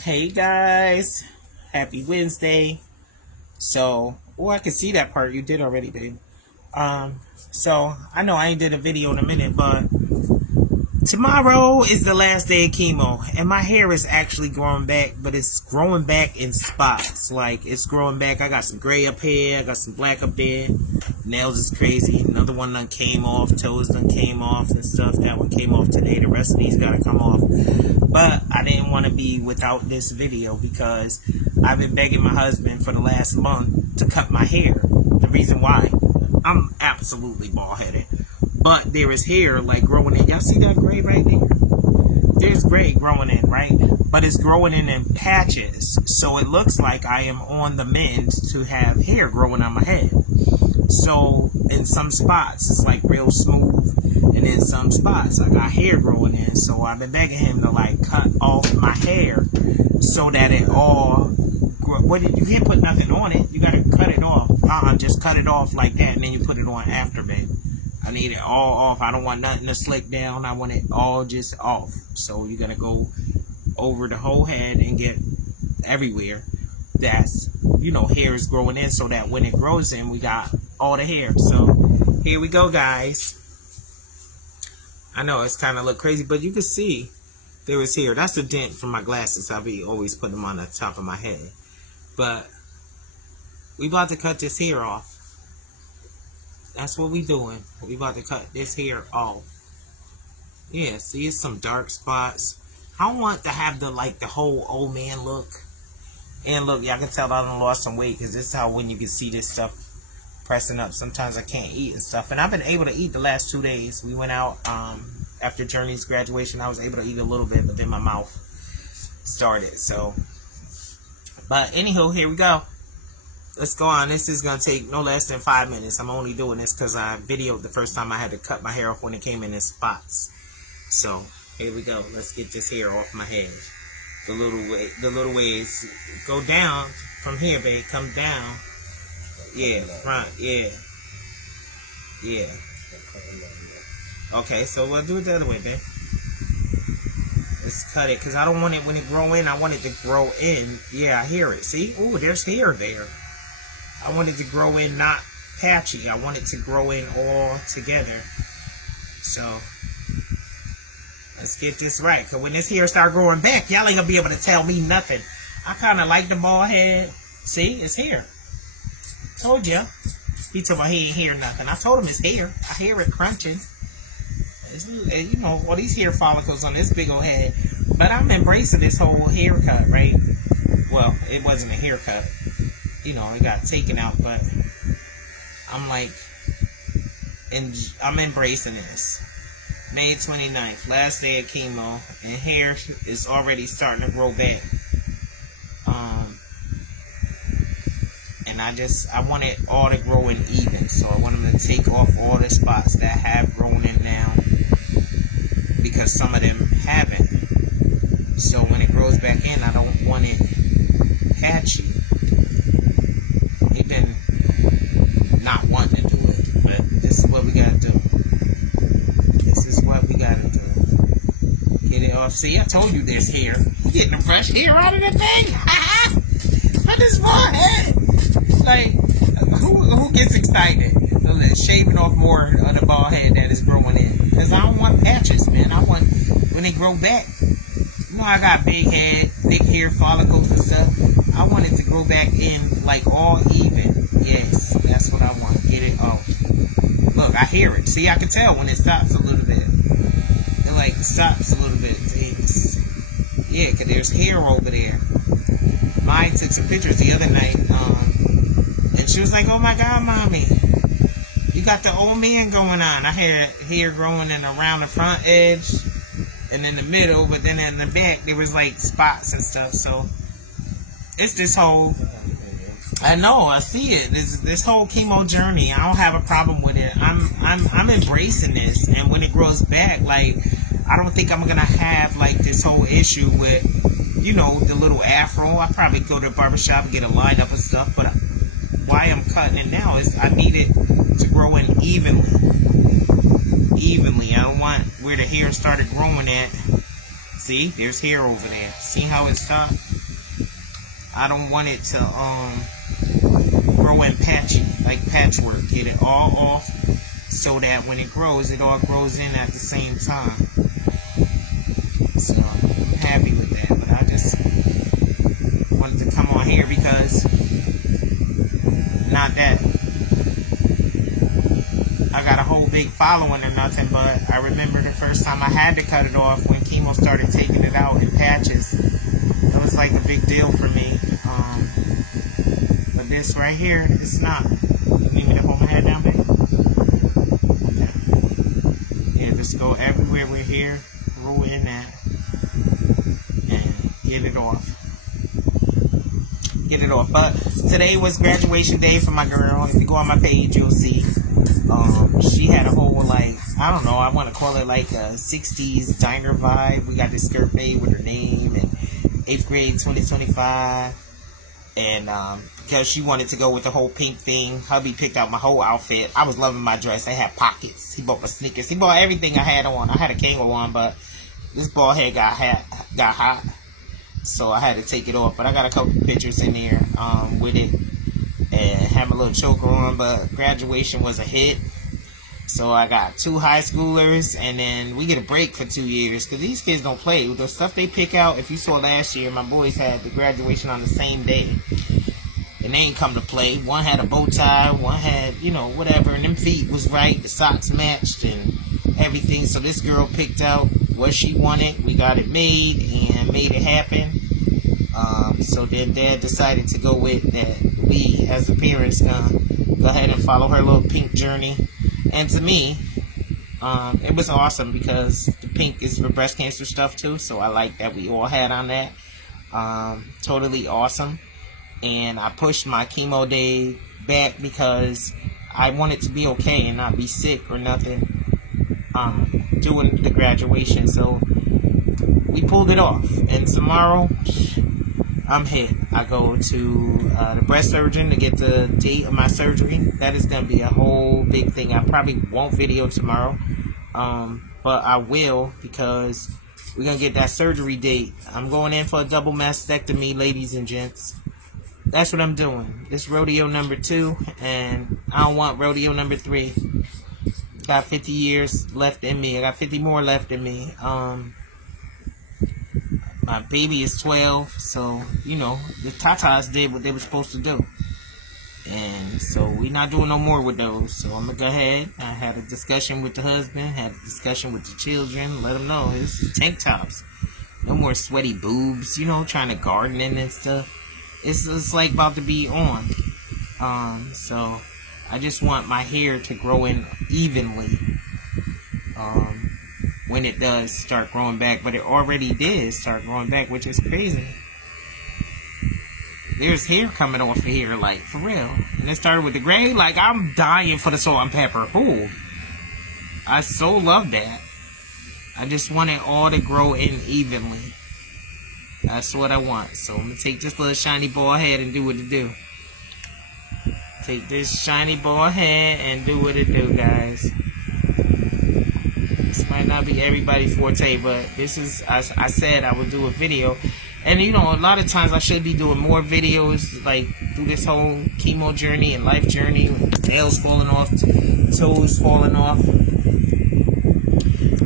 Hey guys, happy Wednesday. I can see that part you did already, babe. So I know I ain't did a video in a minute, but tomorrow is the last day of chemo, and my hair is actually growing back, but it's growing back in spots. Like it's growing back. I got some gray up here, I got some black up there. Nails is crazy. Another one done came off. Toes done came off and stuff. That one came off today. The rest of these gotta come off. But I didn't want to be without this video because I've been begging my husband for the last month to cut my hair. The reason why, I'm absolutely bald headed, but there is hair like growing in. Y'all see that gray right there? There's gray growing in, right? But it's growing in patches, so it looks like I am on the mend to have hair growing on my head. So in some spots it's like real smooth, and in some spots I got hair growing in. So I've been begging him to like cut off my hair so that it all you can't put nothing on it. You gotta cut it off. Just cut it off like that, and then you put it on after, babe. I need it all off. I don't want nothing to slick down. I want it all just off. So you're gonna go over the whole head and get everywhere that's hair is growing in, so that when it grows in, we got all the hair. So here we go, guys. I know it's kind of look crazy, but you can see there is hair. That's a dent from my glasses. I'll be always putting them on the top of my head. But we about to cut this hair off. That's what we doing. We about to cut this hair off. Yeah, see, it's some dark spots. I don't want to have the whole old man look. And look, y'all can tell I done lost some weight, because this is how when you can see this stuff pressing up. Sometimes I can't eat and stuff. And I've been able to eat the last 2 days. We went out after Journey's graduation. I was able to eat a little bit, but then my mouth started. So, but anywho, here we go. Let's go on. This is going to take no less than 5 minutes. I'm only doing this because I videoed the first time I had to cut my hair off when it came in spots. So, here we go. Let's get this hair off my head. The little ways. Go down from here, babe. Come down. Yeah, front. Yeah. Yeah. Okay, so we'll do it the other way, babe. Let's cut it, because I don't want it when it grow in. I want it to grow in. Yeah, I hear it. See? Ooh, there's hair there. I want it to grow in, not patchy. I want it to grow in all together. So, let's get this right. Because when this hair start growing back, y'all ain't going to be able to tell me nothing. I kind of like the bald head. See? It's hair. Told ya. He told me he ain't hear nothing. I told him it's hair. I hear it crunching. It's, all these hair follicles on this big old head. But I'm embracing this whole haircut, right? Well, it wasn't a haircut. It got taken out, but I'm like, I'm embracing this. May 29th, last day of chemo, and hair is already starting to grow back. And I want it all to grow in even, so I want them to take off all the spots that have grown in now, because some of them haven't. So when it grows back in, I don't want it patchy. He been not wanting to do it, but this is what we gotta do. This is what we gotta do. Get it off. See, I told you there's hair. You getting the fresh hair out of the thing? But this bald head. Like, who gets excited? Shaving off more of the bald head that is growing in. Because I don't want patches, man. I want when they grow back. I got big head, big hair follicles and stuff. I want it to grow back in like all even. Yes, that's what I want. Get it off. Look, I hear it. See, I can tell when it stops a little bit. It like stops a little bit. Yeah, because there's hair over there. Mine took some pictures the other night. And she was like, oh my God, mommy, you got the old man going on. I had hair growing in around the front edge and in the middle, but then in the back there was like spots and stuff. So it's this whole, I know, I see it. This whole chemo journey, I don't have a problem with it. I'm embracing this, and when it grows back, like, I don't think I'm gonna have like this whole issue with, the little afro. I probably go to the barbershop and get a lineup of stuff, but why I'm cutting it now is I need it to grow in evenly. I don't want where the hair started growing at See, there's hair over there. See how it's stopped? I don't want it to grow in patchy, like patchwork. Get it all off so that when it grows, it all grows in at the same time. So I'm happy with that, but I just wanted to come on here because not that I got a whole big following or nothing, but I remember the first time I had to cut it off when chemo started taking it out in patches. It was like a big deal for me. But this right here, it's not. You need me to hold my head down, babe? Okay. Yeah, just go everywhere with hair, roll in that, and get it off. Get it off. But today was graduation day for my girl. If you go on my page, you'll see. She had a whole, like, I don't know, I want to call it like a 60s diner vibe. We got this skirt made with her name and 8th grade 2025. And because she wanted to go with the whole pink thing, hubby picked out my whole outfit. I was loving my dress. I had pockets. He bought my sneakers. He bought everything I had on. I had a Kangol on, but this bald head got hot. So I had to take it off. But I got a couple pictures in there with it. And have a little choker on, but graduation was a hit. So I got 2 high schoolers, and then we get a break for 2 years because these kids don't play. The stuff they pick out, if you saw last year, my boys had the graduation on the same day, and they ain't come to play. One had a bow tie, one had, you know, whatever, and them feet was right, the socks matched and everything. So this girl picked out what she wanted. We got it made and made it happen. So then Dad decided to go with that. We, as the parents, go ahead and follow her little pink journey. And to me, it was awesome because the pink is for breast cancer stuff too. So I like that we all had on that. Totally awesome. And I pushed my chemo day back because I wanted to be okay and not be sick or nothing doing the graduation. So we pulled it off. And tomorrow, I'm hit. I go to the breast surgeon to get the date of my surgery. That is going to be a whole big thing. I probably won't video tomorrow, but I will because we're going to get that surgery date. I'm going in for a double mastectomy, ladies and gents. That's what I'm doing. This rodeo number 2, and I don't want rodeo number 3. Got 50 years left in me. I got 50 more left in me. My baby is 12, so, you know, the Tatas did what they were supposed to do. And so we're not doing no more with those. So I'm going to go ahead. I had a discussion with the husband, had a discussion with the children, let them know this is tank tops. No more sweaty boobs, you know, trying to garden and stuff. It's like about to be on. So I just want my hair to grow in evenly. When it does start growing back, but it already did start growing back, which is crazy. There's hair coming off of here, like, for real. And it started with the gray, like, I'm dying for the salt and pepper. Ooh. I so love that. I just want it all to grow in evenly. That's what I want. So I'm going to take this little shiny bald head and do what it do. Take this shiny bald head and do what it do, guys. This might not be everybody's forte, but this is, I said I would do a video. And, you know, a lot of times I should be doing more videos, like, through this whole chemo journey and life journey. Nails falling off, toes falling off,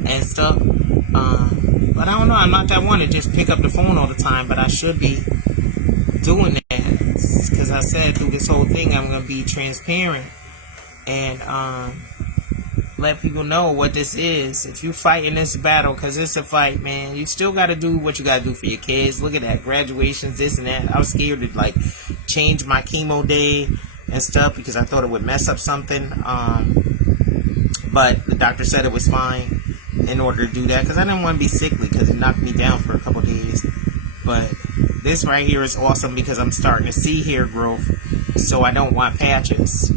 and stuff. But I don't know, I'm not that one to just pick up the phone all the time, but I should be doing that. Because I said through this whole thing, I'm going to be transparent. And, let people know what this is. If you fighting this battle, because it's a fight, man, you still got to do what you got to do for your kids. Look at that, graduations, this and that. I was scared to, like, change my chemo day and stuff because I thought it would mess up something. But the doctor said it was fine in order to do that because I didn't want to be sickly because it knocked me down for a couple days. But this right here is awesome because I'm starting to see hair growth, so I don't want patches.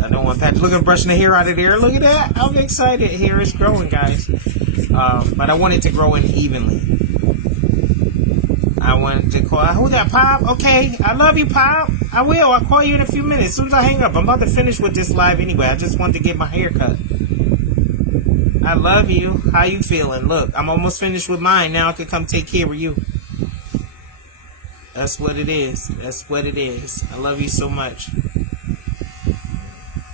I don't want patches. Look at brushing the hair out of there. Look at that. I'm excited. Hair is growing, guys. But I want it to grow in evenly. I wanted to call. Who that, Pop? Okay. I love you, Pop. I will. I'll call you in a few minutes. As soon as I hang up. I'm about to finish with this live anyway. I just wanted to get my hair cut. I love you. How you feeling? Look, I'm almost finished with mine. Now I can come take care of you. That's what it is. That's what it is. I love you so much.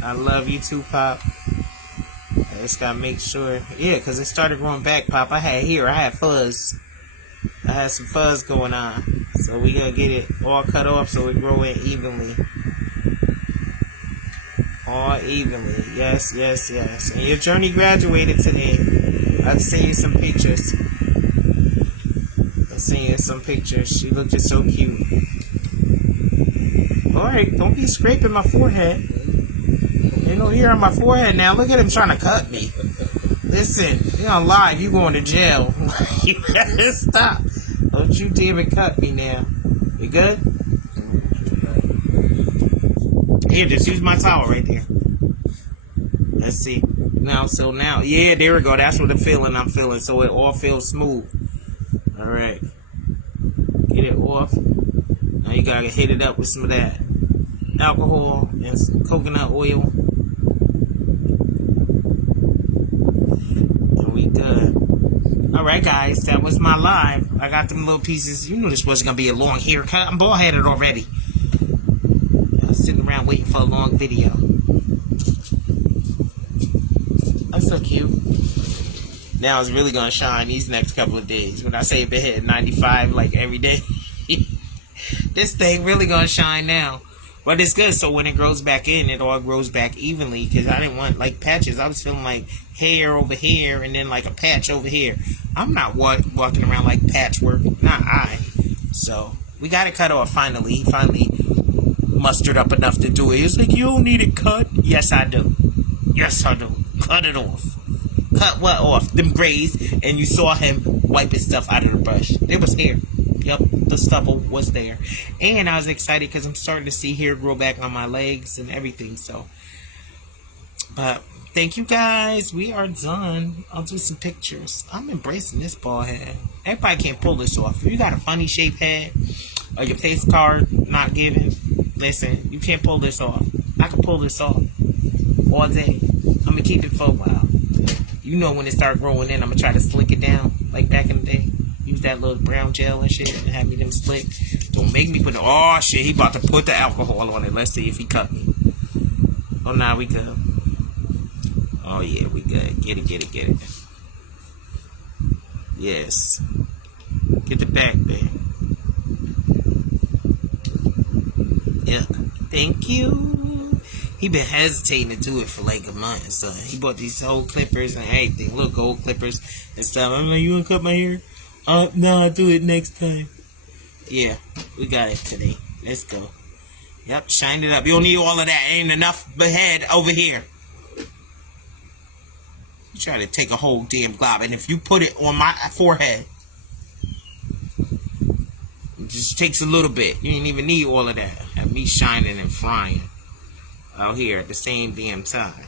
I love you too, Pop. I just gotta make sure. Yeah, because it started growing back, Pop. I had fuzz. I had some fuzz going on. So we gonna get it all cut off so it grow in evenly. All evenly. Yes, yes, yes. And your journey graduated today. I've seen you some pictures. I've seen you some pictures. She looked just so cute. Alright, don't be scraping my forehead. Ain't no hair on my forehead now. Look at him trying to cut me. Listen, you're on live. You going to jail. You gotta stop. Don't you even cut me now. You good? Here, just use my towel right there. Let's see. Now, yeah, there we go. That's what the feeling I'm feeling. So it all feels smooth. Alright. Get it off. Now you gotta hit it up with some of that alcohol and some coconut oil. And we good. Alright, guys. That was my live. I got them little pieces. You knew this wasn't gonna be a long haircut. I'm bald-headed already. I was sitting around waiting for a long video. That's so cute. Now it's really gonna shine these next couple of days. When I say it been hitting 95 like every day, this thing really gonna shine now. But it's good. So when it grows back in, it all grows back evenly. Because I didn't want like patches. I was feeling like hair over here and then like a patch over here. I'm not walking around like patchwork. Not I. So we got it cut off finally. He finally mustered up enough to do it. He's like, you don't need it cut. Yes, I do. Yes, I do. Cut it off. Cut what off? Them grays. And you saw him wiping stuff out of the brush. There was hair. Yep, the stubble was there. And I was excited because I'm starting to see hair grow back on my legs and everything. So, but thank you guys. We are done. I'll do some pictures. I'm embracing this bald head. Everybody can't pull this off. If you got a funny shaped head or your face card not giving, listen, you can't pull this off. I can pull this off all day. I'm going to keep it for a while. You know when it start growing in, I'm going to try to slick it down like back in the day. Use that little brown gel and shit and have me them slick. Don't make me put the... Oh, shit. He about to put the alcohol on it. Let's see if he cut me. Oh, nah, we good. Oh, yeah, we good. Get it, get it, get it. Yes. Get the back, man. Yeah. Thank you. He been hesitating to do it for like a month. So he bought these whole clippers and everything. Little gold clippers and stuff. I'm like, you want to cut my hair? No, I'll do it next time. Yeah, we got it today. Let's go. Yep, shine it up. You don't need all of that. Ain't enough head over here. You try to take a whole damn glob, and if you put it on my forehead, it just takes a little bit. You didn't even need all of that. Have me shining and frying out here at the same damn time.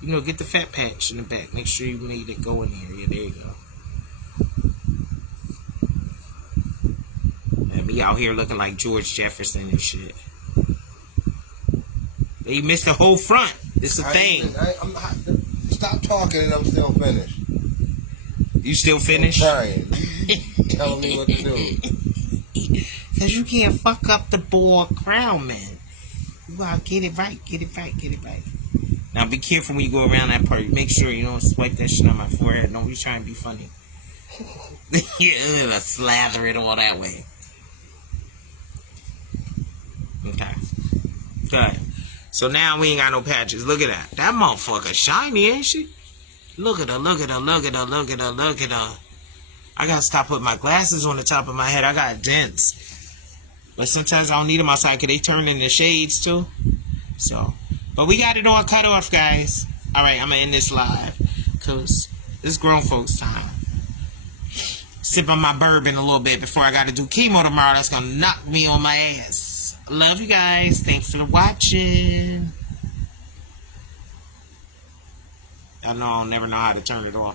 You know, get the fat patch in the back. Make sure you made it go in here. Yeah, there you go. Me out here looking like George Jefferson and shit. They missed the whole front. This is a thing. Stop talking and I'm still finished. You still finished? I'm trying. Tell me what to do. Because you can't fuck up the bald crown, man. You gotta get it right, get it right, get it right. Now be careful when you go around that part. Make sure you don't swipe that shit on my forehead. Don't be trying to be funny. Yeah, slather it all that way. Okay. Good. So now we ain't got no patches. Look at that. That motherfucker shiny, ain't she? Look at her, look at her, look at her, look at her, look at her. I gotta stop putting my glasses on the top of my head. I got dents. But sometimes I don't need them outside because they turn into shades too. So, but we got it all cut off, guys. Alright, I'm gonna end this live. Because it's grown folks time. Sip on my bourbon a little bit before I gotta do chemo tomorrow. That's gonna knock me on my ass. Love you guys. Thanks for watching. I know I'll never know how to turn it off.